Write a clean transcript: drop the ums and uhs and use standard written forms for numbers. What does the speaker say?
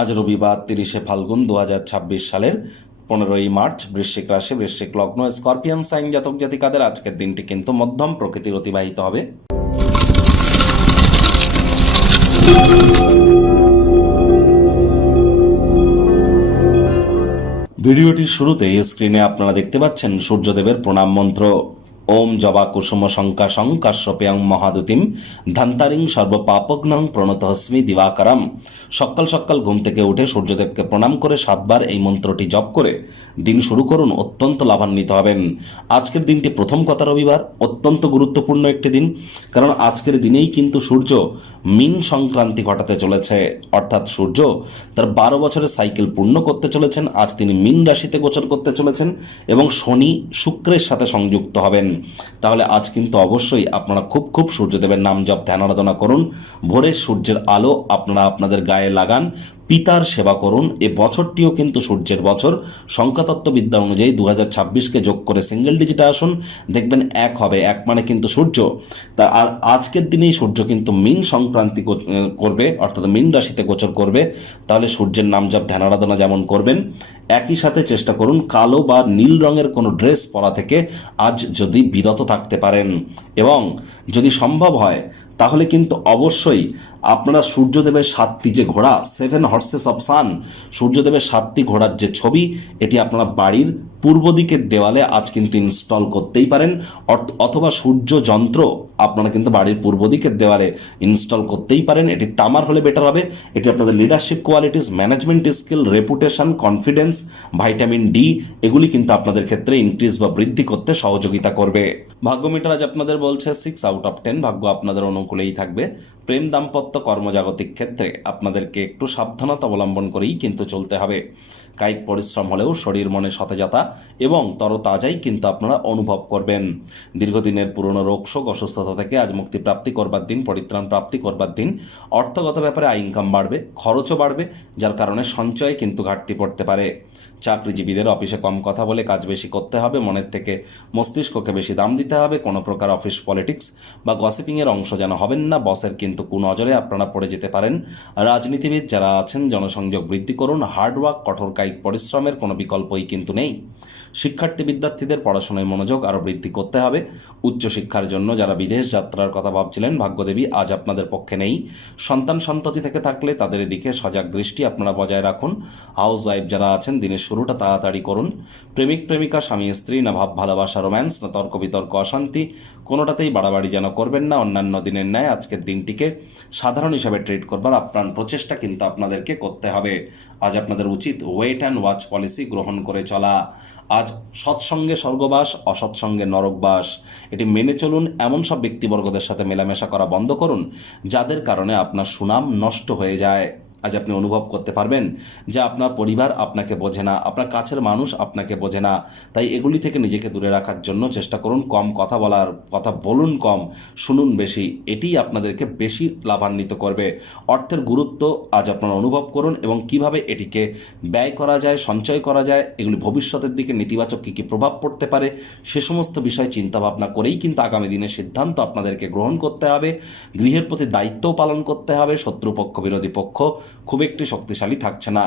আজ রবিবার 30শে ফাল্গুন 2026 সালের 15ই মার্চ। বৃশ্চিক রাশি, বৃশ্চিক লগ্ন, স্করপিয়ান সাইন জাতক জাতিকাদের আজকের দিনটি কিন্তু মধ্যম প্রকৃতির অতিবাহিত হবে। ভিডিওটির শুরুতেই স্ক্রিনে আপনারা দেখতে পাচ্ছেন সূর্যদেবের প্রণাম মন্ত্র। ওম জবা কুসুম শঙ্কাশং কাশ্যপেয়ং মহাদুতিম ধান্তারিং সর্বপাপগ্নং প্রণতহস্মি দিবাকরম। সকাল সকাল ঘুম থেকে উঠে সূর্যদেবকে প্রণাম করে 7 বার এই মন্ত্রটি জপ করে দিন শুরু করুন, অত্যন্ত লাভান্বিত হবেন। আজকের দিনটি প্রথম কথা রবিবার, অত্যন্ত গুরুত্বপূর্ণ একটি দিন, কারণ আজকের দিনেই কিন্তু সূর্য মীন সংক্রান্তি ঘটাতে চলেছে, অর্থাৎ সূর্য তার 12 বছরের সাইকেল পূর্ণ করতে চলেছেন। আজ তিনি মীন রাশিতে গোচর করতে চলেছেন এবং শনি শুক্রের সাথে সংযুক্ত হবেন। তাহলে আজ কিন্তু অবশ্যই আপনারা খুব সূর্যদেবের নাম জপ ধ্যান আরাধনা করুন। ভোরের সূর্যের আলো আপনারা আপনাদের গায়ে লাগান, পিতার সেবা করুন। এ বছরটিও কিন্তু সূর্যের বছর। সংখ্যাতত্ত্ববিদ্যা অনুযায়ী 2026কে যোগ করে সিঙ্গেল ডিজিটে আসুন, দেখবেন 1 হবে। 1 মানে কিন্তু সূর্য। তা আর আজকের দিনেই সূর্য কিন্তু মীন সংক্রান্তি করবে, অর্থাৎ মীন রাশিতে গোচর করবে। তাহলে সূর্যের নাম জপ ধ্যান আরাধনা যেমন করবেন, একই সাথে চেষ্টা করুন কালো বা নীল রঙের কোনো ড্রেস পরা থেকে আজ যদি বিরত থাকতে পারেন, এবং যদি সম্ভব হয় তাহলে কিন্তু অবশ্যই আপনারা সূর্যদেবের 7টি যে ঘোড়া, 7 হর্সেস অফ সান, সূর্যদেবের 7টি ঘোড়ার যে ছবি, এটি আপনারা বাড়ির পূর্ব দিকের দেওয়ালে আজ কিন্তু ইনস্টল করতেই পারেন, অথবা সূর্য যন্ত্র আপনারা কিন্তু বাড়ির পূর্ব দিকের দেওয়ালে ইনস্টল করতেই পারেন। এটি তামার হলে বেটার হবে। এটি আপনাদের leadership qualities, management skill, reputation, confidence, vitamin D এগুলি কিন্তু আপনাদের ক্ষেত্রে ইনক্রিজ বা বৃদ্ধি করতে সহযোগিতা করবে। ভাগ্য মিটার আজ আপনাদের বলছে 6 আউট অফ 10। ভাগ্য আপনাদের অনুকূলেই থাকবে। প্রেম, দাম্পত্য, কর্মজাগতিক ক্ষেত্রে আপনাদেরকে একটু সাবধানতা অবলম্বন করেই কিন্তু চলতে হবে। কায়িক পরিশ্রম হলেও শরীর মনে সতেজতা এবং তরতাজাই কিন্তু আপনারা অনুভব করবেন। দীর্ঘদিনের পুরনো রোগ শোক অসুস্থতা থেকে আজ মুক্তি প্রাপ্তি করবার দিন, পরিত্রাণ প্রাপ্তি করবার দিন। অর্থগত ব্যাপারে ইনকাম বাড়বে, খরচও বাড়বে, যার কারণে সঞ্চয়ে কিন্তু ঘাটতি পড়তে পারে। চাকরিজীবীদের অফিসে কম কথা বলে কাজ বেশি করতে হবে, মনের থেকে মস্তিষ্ককে বেশি দাম দিতে হবে। কোনো প্রকার অফিস পলিটিক্স বা গসিপিংয়ের অংশ যেন হবেন না, বসের কিন্তু কুনজরে আপনারা পড়ে যেতে পারেন। রাজনীতিবিদ যারা আছেন জনসংযোগ বৃদ্ধি করুন। হার্ডওয়ার্ক, কঠোর কায়িক পরিশ্রমের কোনো বিকল্পই কিন্তু নেই। শিক্ষার্থী বিদ্যার্থীদের পড়াশোনায় মনোযোগ আরও বৃদ্ধি করতে হবে। উচ্চশিক্ষার জন্য যারা বিদেশ যাত্রার কথা ভাবছিলেন, ভাগ্যদেবী আজ আপনাদের পক্ষে নেই। সন্তান সন্ততি থেকে থাকলে তাদের দিকে সজাগ দৃষ্টি আপনারা বজায় রাখুন। হাউস ওয়াইফ যারা আছেন দিনের শুরুটা তাড়াতাড়ি করুন। প্রেমিক প্রেমিকা, স্বামী স্ত্রী, না ভাব ভালোবাসা রোম্যান্স, না তর্ক বিতর্ক অশান্তি, কোনোটাতেই বাড়াবাড়ি যেন করবেন না। অন্যান্য দিনের ন্যায় আজকের দিনটিকে সাধারণ হিসাবে ট্রিট করবার আপ্রাণ প্রচেষ্টা কিন্তু আপনাদেরকে করতে হবে। আজ আপনাদের উচিত ওয়েট অ্যান্ড ওয়াচ পলিসি গ্রহণ করে চলা। আজ সৎসঙ্গে স্বর্গবাস, অসৎসঙ্গে নরকবাস, এটি মেনে চলুন। এমন সব ব্যক্তিবর্গদের সাথে মেলামেশা করা বন্ধ করুন যাদের কারণে আপনার সুনাম নষ্ট হয়ে যায়। আজ আপনি অনুভব করতে পারবেন যে আপনার পরিবার আপনাকে বোঝে না, আপনার কাছের মানুষ আপনাকে বোঝে না। তাই এগুলি থেকে নিজেকে দূরে রাখার জন্য চেষ্টা করুন কম কথা বলার, কথা বলুন কম, শুনুন বেশি। এটিই আপনাদেরকে বেশি লাভান্বিত করবে। অর্থের গুরুত্ব আজ আপনারা অনুভব করুন এবং কিভাবে এটিকে ব্যয় করা যায়, সঞ্চয় করা যায়, এগুলি ভবিষ্যতের দিকে নেতিবাচক কী কী প্রভাব পড়তে পারে সে সমস্ত বিষয় চিন্তাভাবনা করেই কিন্তু আগামী দিনের সিদ্ধান্ত আপনাদেরকে গ্রহণ করতে হবে। গৃহের প্রতি দায়িত্বও পালন করতে হবে। শত্রুপক্ষ, বিরোধী পক্ষ খুব একটি শক্তিশালী থাকছে না।